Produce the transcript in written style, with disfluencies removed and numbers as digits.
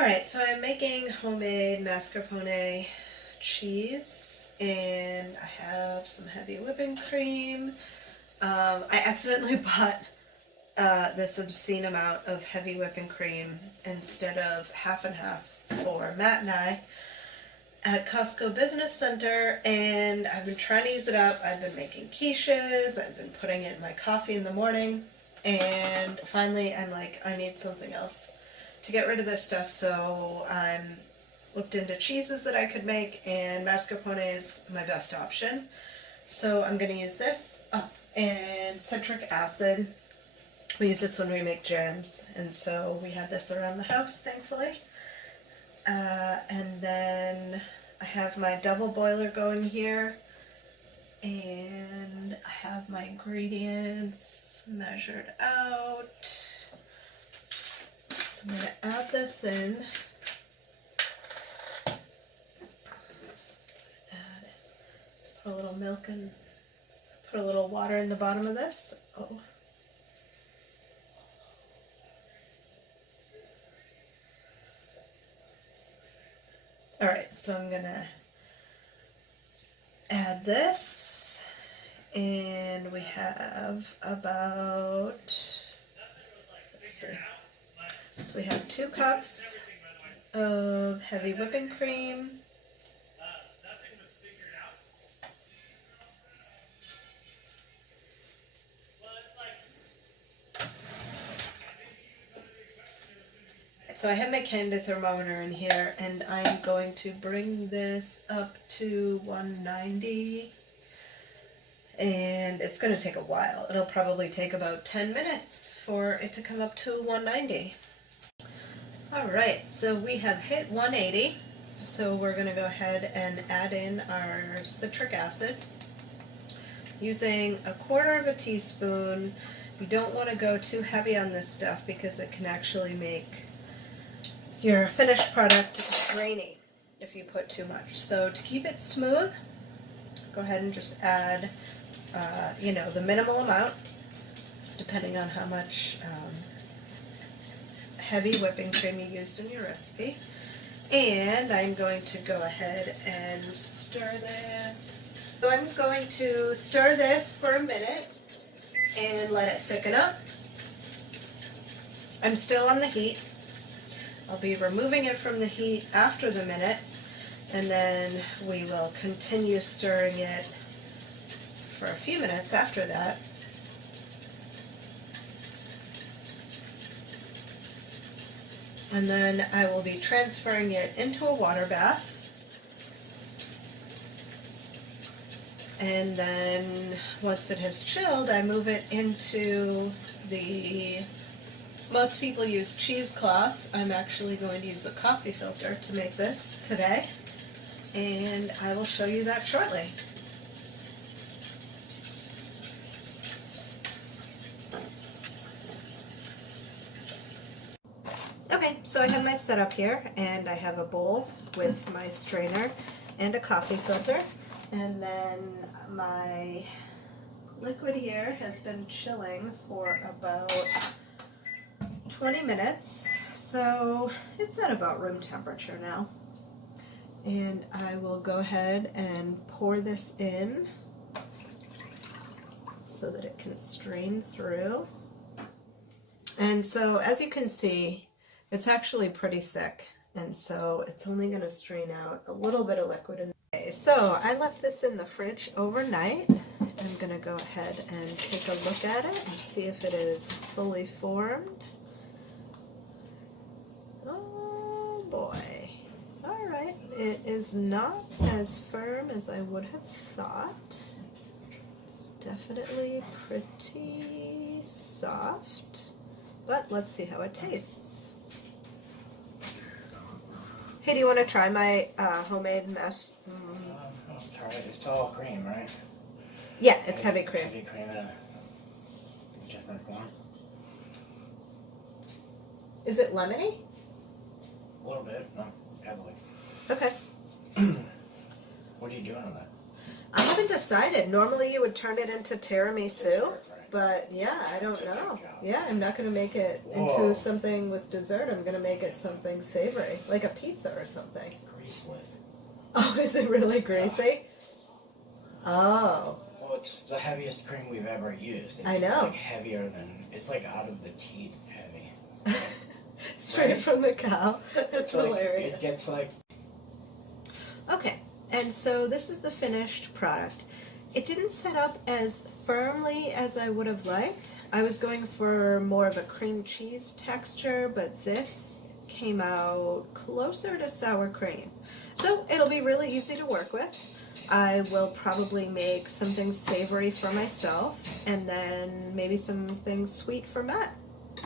Alright, so I'm making homemade mascarpone cheese, and I have some heavy whipping cream. I accidentally bought this obscene amount of heavy whipping cream instead of half and half for Matt and I at Costco Business Center, and I've been trying to use it up. I've been making quiches, I've been putting it in my coffee in the morning, and finally I'm like, I need something else to get rid of this stuff, so I'm looked into cheeses that I could make, and mascarpone is my best option. So I'm going to use this and citric acid. We use this when we make jams, and so we had this around the house, thankfully. And then I have my double boiler going here, and I have my ingredients measured out. So I'm going to add this in. Put a little milk and put a little water in the bottom of this. Alright, so I'm going to add this, and we have about, let's see, so we have 2 cups of heavy whipping cream, so I have my candid thermometer in here, and I'm going to bring this up to 190, and it's going to take a while. It'll probably take about 10 minutes for it to come up to 190. Alright, so we have hit 180, so we're going to go ahead and add in our citric acid using 1/4 teaspoon. You don't want to go too heavy on this stuff because it can actually make your finished product grainy if you put too much. So to keep it smooth, go ahead and just add, the minimal amount, depending on how much heavy whipping cream you used in your recipe. And I'm going to go ahead and stir this. So I'm going to stir this for a minute and let it thicken up. I'm still on the heat. I'll be removing it from the heat after the minute, and then we will continue stirring it for a few minutes after that. And then I will be transferring it into a water bath. And then once it has chilled, I move it into the, most people use cheesecloth. I'm actually going to use a coffee filter to make this today, and I will show you that shortly. Okay, so I have my setup here, and I have a bowl with my strainer and a coffee filter, and then my liquid here has been chilling for about 20 minutes, so it's at about room temperature now. And I will go ahead and pour this in so that it can strain through. And so as you can see, it's actually pretty thick, and so it's only going to strain out a little bit of liquid. Okay, so I left this in the fridge overnight. I'm going to go ahead and take a look at it and see if it is fully formed. Oh boy. Alright, it is not as firm as I would have thought. It's definitely pretty soft, but let's see how it tastes. Hey, do you want to try my homemade mess? I'll try it. It's all cream, right? Yeah, it's heavy cream. Heavy cream in a different form. Is it lemony? A little bit, not heavily. Okay. What are you doing with that? I haven't decided. Normally you would turn it into tiramisu. Right. But yeah, I don't That's a good know. job. Yeah, I'm not gonna make it Whoa. into something with dessert. I'm gonna make it something savory, like a pizza or something. Greaselet. Oh, is it really greasy? Oh, Well, it's the heaviest cream we've ever used. It's I know. like heavier than, it's like out of the teat heavy. straight Right? from the cow. That's It's like, hilarious. it gets like, Okay, and so this is the finished product. It didn't set up as firmly as I would have liked. I was going for more of a cream cheese texture, but this came out closer to sour cream. So it'll be really easy to work with. I will probably make some things savory for myself and then maybe some things sweet for Matt.